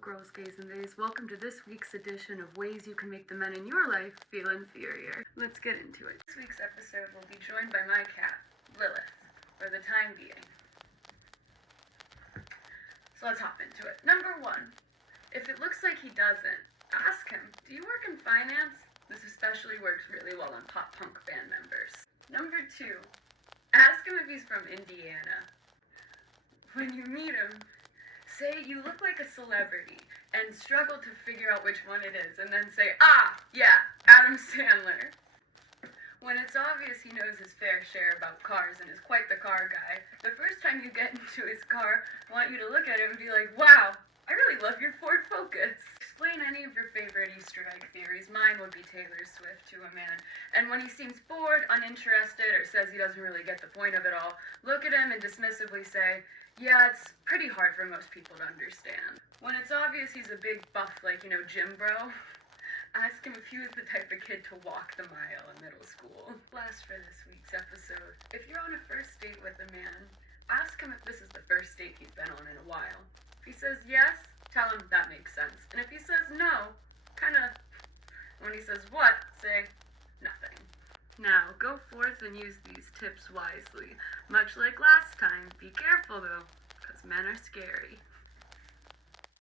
girls, gays, and theys. Welcome to this week's edition of Ways You Can Make the Men in Your Life Feel Inferior. Let's get into it. This week's episode will be joined by my cat, Lilith, for the time being. So let's hop into it. Number 1, if it looks like he doesn't, ask him, do you work in finance? This especially works really well on pop punk band members. Number 2, ask him if he's from Indiana. When you meet him, say you look like a celebrity and struggle to figure out which one it is, and then say, yeah, Adam Sandler. When it's obvious he knows his fair share about cars and is quite the car guy, the first time you get into his car, I want you to look at it and be like, wow, I really love your Ford Focus. Explain any of your favorite Easter egg theories. Mine would be Taylor Swift to a man. And when he seems bored, uninterested, or says he doesn't really get the point of it all, look at him and dismissively say, yeah, it's pretty hard for most people to understand. When it's obvious he's a big buff, like, gym bro, ask him if he was the type of kid to walk the mile in middle school. Last for this week's episode, if you're on a first date with a man, ask him if this is the first date he's been on in a while. If he says yes, tell him that makes sense. And if he says no, when he says what, say nothing. Now, go forth and use these tips wisely. Much like last time, be careful though, because men are scary.